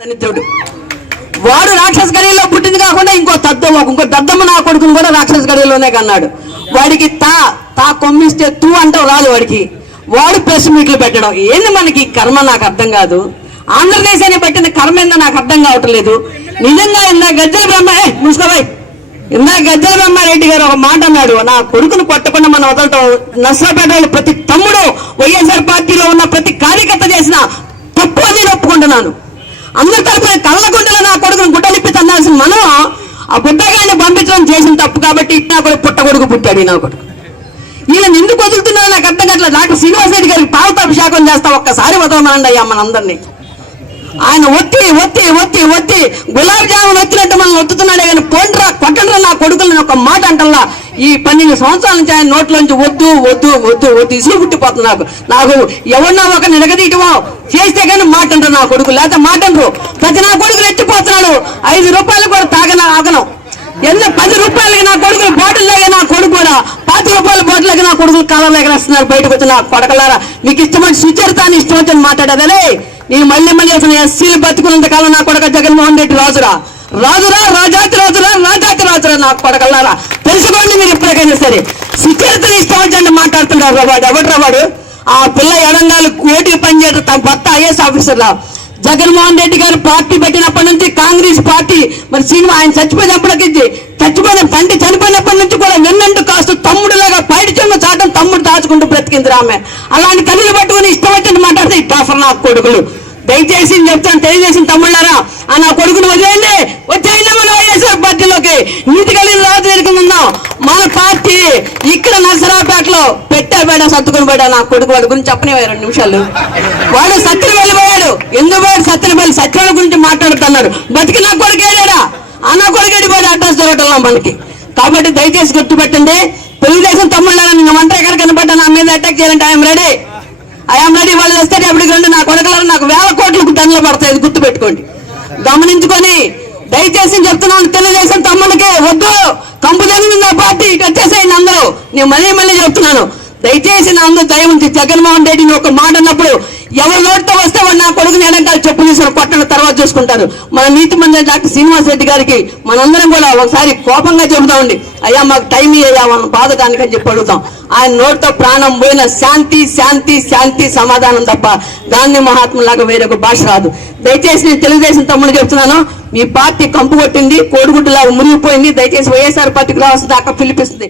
దరిద్రుడు వాడు రాక్షస గడిలో పుట్టింది కాకుండా ఇంకో తద్దమ్మ ఇంకో దద్దమ్మ నా కొడుకుని కూడా రాక్షస గడిలోనే కన్నాడు. వాడికి తా తా కొమ్మిస్తే తూ అంటావు రాదు వాడికి. వాడు ప్రెస్ మీట్లు పెట్టడం. ఏంది మనకి కర్మ నాకు అర్థం కాదు. ఆంధ్రదేశాన్ని పట్టిన కర్మ ఏందో నాకు అర్థం కావటం లేదు. నిజంగా ఇందా గజ్జల బ్రహ్మ ఏ ముసుకోబాయ్. ఇందా గజ్జల బ్రహ్మారెడ్డి గారు ఒక మాట అన్నాడు. నా కొడుకును కొట్టకుండా మనం వదలటం నష్టపేట ప్రతి తమ్ముడు వైఎస్ఆర్ పార్టీలో ఉన్న ప్రతి కార్యకర్త చేసిన తప్పు అని ఒప్పుకుంటున్నాను. అందరి తరపున కళ్ళగుండలో నా కొడుకును గుడ్డలిప్పి తన్నాల్సిన మనం ఆ గుడ్డగాడిని పంపించడం చేసిన తప్పు కాబట్టి నా కూడా పుట్ట కొడుకు పుట్టాడు నా కొడుకు. ఈయన ఎందుకు వదులుతున్నారో నాకు అర్థం కావట్లేదు. డాక్టర్ శ్రీనివాస రెడ్డి గారికి పాలతో అభిషేకం చేస్తా ఒక్కసారి వదలమండి అయ్యా మనందరినీ. ఆయన ఒత్తి ఒత్తి ఒత్తి ఒత్తి గులాబ్ జామున్ వచ్చినట్టు మనం ఒత్తుతున్నాడే కానీ పోండ్రా కొట్టండ్రా నా కొడుకులని ఒక మాట అంటల్లా. ఈ పన్నెండు సంవత్సరాల నుంచి ఆయన నోట్లోంచి వద్దు వద్దు వద్దు వద్దు ఇసులు పుట్టిపోతుంది నాకు. నాకు ఎవరినా ఒక నిలగదీయటమో చేస్తే కానీ మాట అంటారు నా కొడుకు. లేకపోతే మాట అంటారు ప్రతి నా కొడుకు రెచ్చిపోతున్నాడు. ఐదు రూపాయలు కూడా తాగన ఆగనం. ఎంత పది రూపాయలకి నా కొడుకులు బాటిల్ లాగా నా కొడుకు కూడా. పాతి రూపాయల బాటిల్ నా కొడుకులు కలర్ లాగా వస్తున్నారు బయటకు వచ్చి నా కొడకలారా. మీకు ఇష్టమైన సుచరితాన్ని ఇష్టం వచ్చి మాట్లాడదలే నేను మళ్ళీ మళ్ళీ అసలు ఎస్సీలు బతుకున్నంత కాలం నా కొడక జగన్మోహన్ రెడ్డి రాజురా. రాజురా రాజాతి రాజురా రాజాతి రాజురా నా కొడకలారా. తెలుసుకోండి మీరు ఎప్పటికైనా సరే. సుచరితని ఇష్టం వచ్చండి మాట్లాడుతున్నారు వాడు. ఎవడు వాడు? ఆ పిల్ల ఎడంగాలు కోటి పనిచేయడం తన భర్త ఐఎస్ ఆఫీసర్ రా జగన్మోహన్ రెడ్డి గారు పార్టీ పెట్టినప్పటి నుంచి కాంగ్రెస్ పార్టీ మరి సినిమా ఆయన చచ్చిపోయినప్పటికి చచ్చిపోయిన తండ్రి చనిపోయినప్పటి నుంచి కూడా నిన్నంటూ కాస్త తమ్ముడులాగా పైడి చెమ్మ చాటం తమ్ముడు దాచుకుంటూ బ్రతికింది ఆమె. అలాంటి కళ్ళు పట్టుకుని ఇష్టం వచ్చింది మాట్లాడితే టాఫర్ నా కొడుకులు. దయచేసి చెప్తాను తెలియజేసిన తమ్ముళ్ళారా? ఆ నా కొడుకును వదిలేయండి. వచ్చేయండి మన వైఎస్ఆర్ పార్టీలోకి. నీతి కలిగిన మన పార్టీ ఇక్కడ నరసరావుపేటలో పెట్టారు బేడ సత్తుకుని బేడ నా కొడుకు వాడి గురించి చెప్పనివే రెండు నిమిషాలు. వాడు సత్యన వెళ్ళిపోయాడు ఎందుకు పోయాడు? సత్యన వెళ్ళి సత్యాల గురించి మాట్లాడుతున్నాడు. బతికి నా కొడుకు వెళ్ళాడా ఆ నా కొడుకు వెళ్ళిపోయాడు అడ్రస్ జరగటం మనకి. కాబట్టి దయచేసి గుర్తుపెట్టండి. తెలుగుదేశం తమ్ముళ్ళని నిన్న వంట ఎక్కడ కనపడ్డా నా మీద అటాక్ చేయాలంటే ఐఎమ్ రెడీ ఐఎమ్ రెడీ వాళ్ళు వస్తే ఎప్పటికి రెండు నా కొడుకులు నాకు వేల కోట్లకు దండలు పడతాయి. గుర్తుపెట్టుకోండి. గుర్తు పెట్టుకోండి గమనించుకొని దయచేసి చెప్తున్నాను. తెలుగుదేశం తమ్ములకి వద్దు. కంపు నా పార్టీ ఇటు వచ్చేసేయండి అందరూ. నేను మళ్ళీ మళ్ళీ చెప్తున్నాను. దయచేసి నా అందరూ దయ ఉంది జగన్మోహన్ రెడ్డిని ఒక మాట అన్నప్పుడు ఎవరు నోటితో వస్తే వాడు నా కొడుకుని ఎడంకాలు చెప్పు తీసుకుని కొట్టడం తర్వాత చూసుకుంటారు. మన నీతి మంత్రి డాక్టర్ శ్రీనివాస్ రెడ్డి గారికి మనందరం కూడా ఒకసారి కోపంగా చెబుతామండి అయ్యా మాకు టైం అయ్యా మనం బాధకానికి అని చెప్పి అడుగుతాం. ఆయన నోటితో ప్రాణం పోయిన శాంతి శాంతి శాంతి సమాధానం తప్ప గాంధీ మహాత్ములాగా వేరొక భాష రాదు. దయచేసి నేను తెలుగుదేశం తమ్ముడు చెప్తున్నాను. మీ పార్టీ కంపు కొట్టింది కోడిగుడ్డులా మునిగిపోయింది. దయచేసి వైఎస్ఆర్ పార్టీకి రావాల్సిన దాకా పిలిపిస్తుంది.